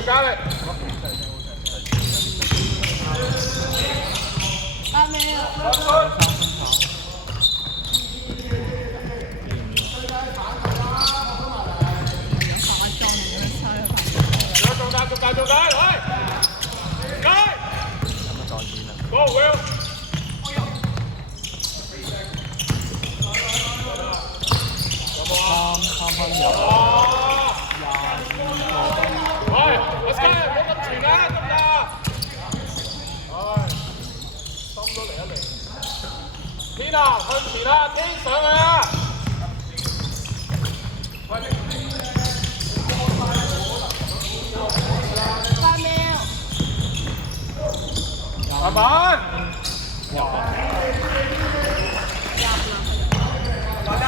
要加力。阿咩啊？做解，喂！解！有乜在演啊？ Go Will！ 3分入。喂 ，let's go！ 唔好咁前啊，得唔得？唉，心都嚟一嚟。天啊，向前啊，天上去啊！快啲！ 慢慢，行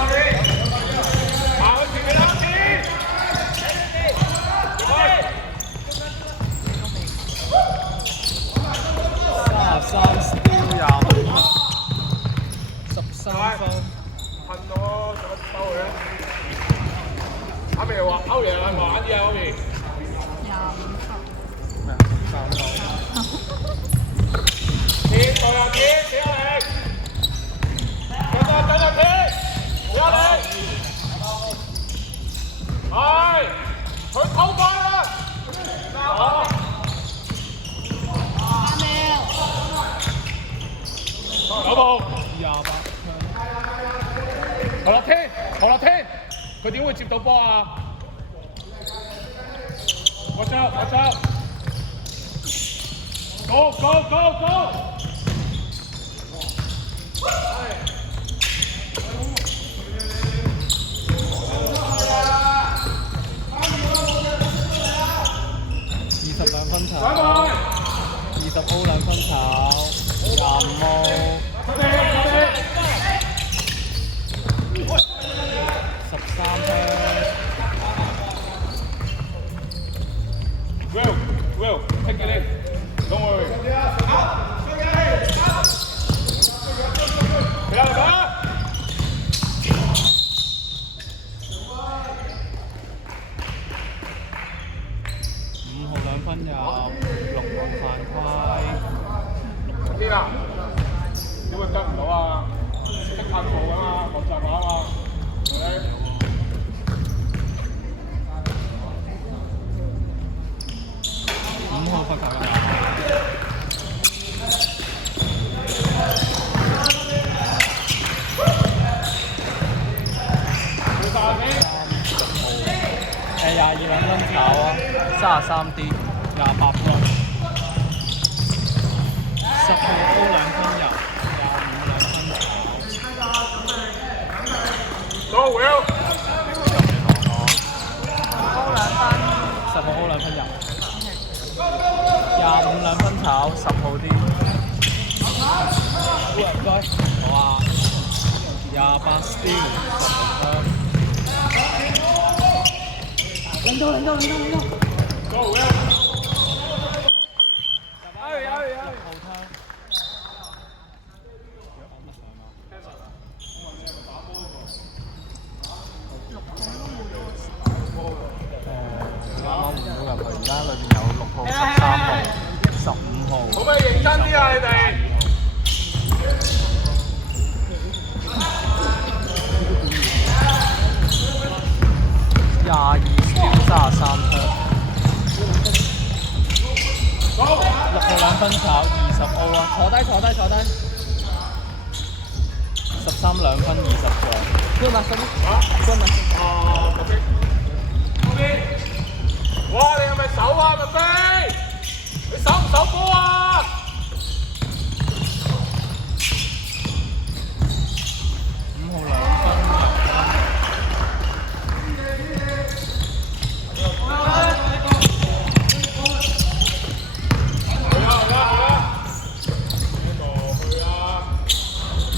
去前面啦，前33 steal 25，13分。噴咯，做乜收佢啊？阿明話歐陽係慢啲啊，歐陽。咩？3分。 天對啊天，死阿力！真係天，死阿力！係，佢偷快啦！好。阿咩？有冇28分。何樂天，何樂天，佢點會接到波啊？我走，我走。Go go go go！ 22分炒，20歐2分炒，25歐，13分。Will, take it in. Don't worry. 嚟啦嚟啦！ 5號2分入，6號犯規。邊啊？點會得唔到啊？識拍步㗎嘛，學習下啊嘛，係咪5號罰球㗎。22兩分炒啊，33D， 28分。10號歐2分入，25兩分炒。Go Will！ 歐2分。10號歐2分入，25兩分炒，10號 D。唔該，好啊。28 steal， 10分。 領到。Go Will！ 啱啱唔到入去，而家裏邊有6號、13號、15號。可唔可以認真啲啊？你哋22 steal 33分。6號2分炒20歐啊！坐低。13兩分20個。官啊！麥飛，嗰邊，哇！你係咪守啊，麥飛？你守唔守波啊？ 5號2分入。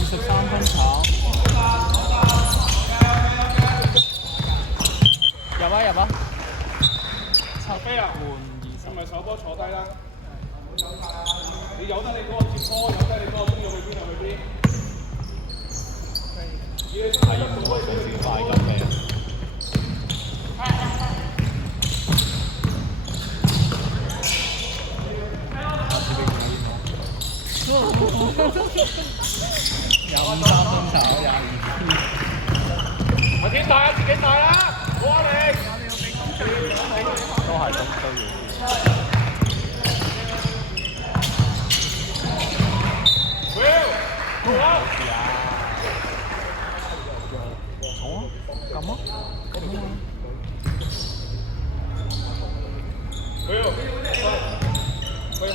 23分炒。入啊！插飛啊！換20，咪手波坐低啦。你由得你嗰個接波，由得你嗰個中意去邊就去邊。係要做到最快咁嘅。己帶啊，自己帶啊，好啊你。都係咁都要。Will，好啊。好啊，撳啊，撳啊。Will，可以開。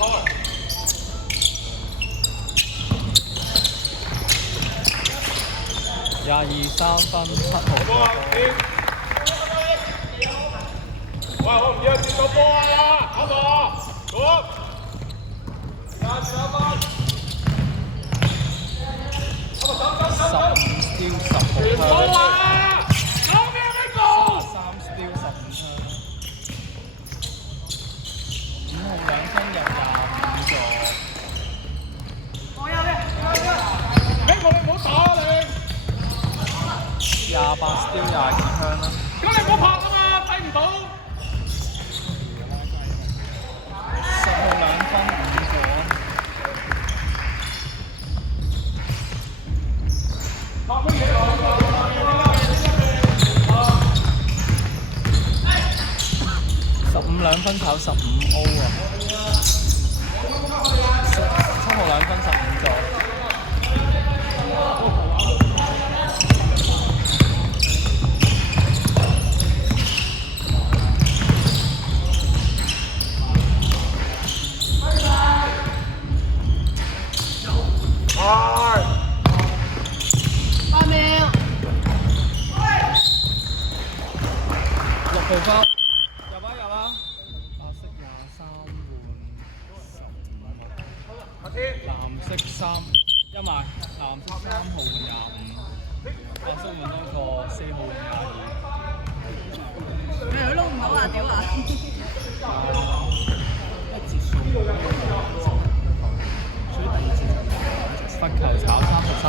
23分7號。喂，我唔要接到波啊！嗰度，好。25分。15 steal 16好啊！攞咩咩做？3 steal 15槍。5號2分入25座。呢個你唔好打啊你28 steal 22槍啦。咁你唔好拍啊嘛，睇唔到。10號2分5座。拍乜嘢啊？15 2分炒15 O 啊！7號2分15座。8秒。6號包。入啊！白色23換15。藍色3，一埋藍色3號25，白色換多個4號22。你都撈唔到啊！屌啊！罰球炒33號。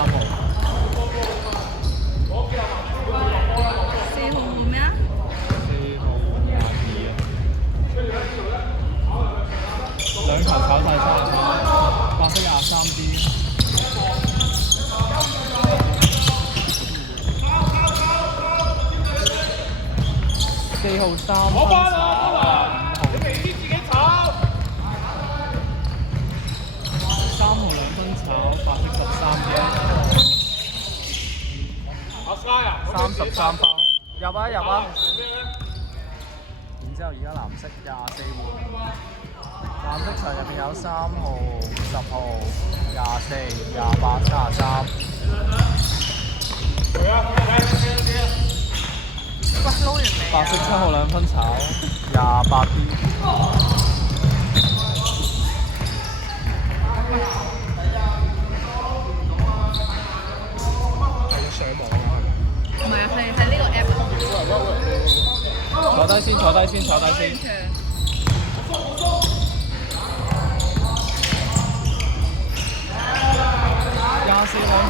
4號換咩啊4號22啊。兩球炒晒3，白色23D。4號3分炒你未必自己炒。3號2分炒，白色13D。阿 Sky 啊33包。入啊！然之後而家藍色24換。藍色場入邊有3號、10號、24、28、33。喂，撈完未？白色7號2分炒28D。唔係啊，係呢個 app。坐低先。長。24 2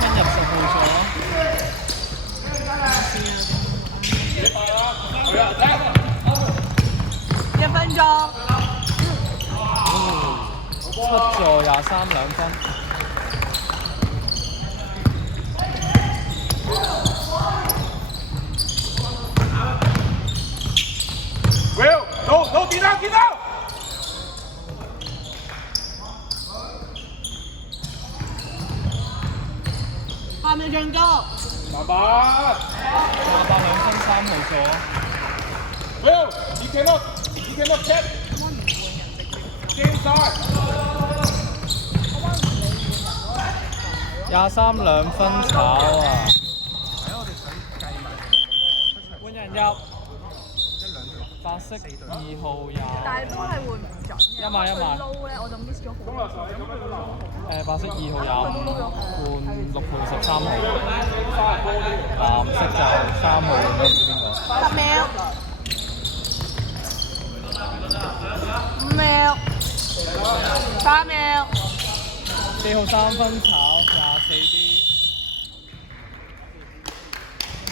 分入10號座。1分鐘。7座23 2分。Will，走，跌到。8秒鐘夠。慢慢。28 2分3號座。Will，you cannot catch。Inside。23 2分炒啊！換人入。白色2號20。但係都係換唔準嘅。一碼撈咧，我就 miss 咗好多。白色2號25換6號13號。藍色就3號換咗唔知邊個。10秒。5秒。3秒。 4號3分炒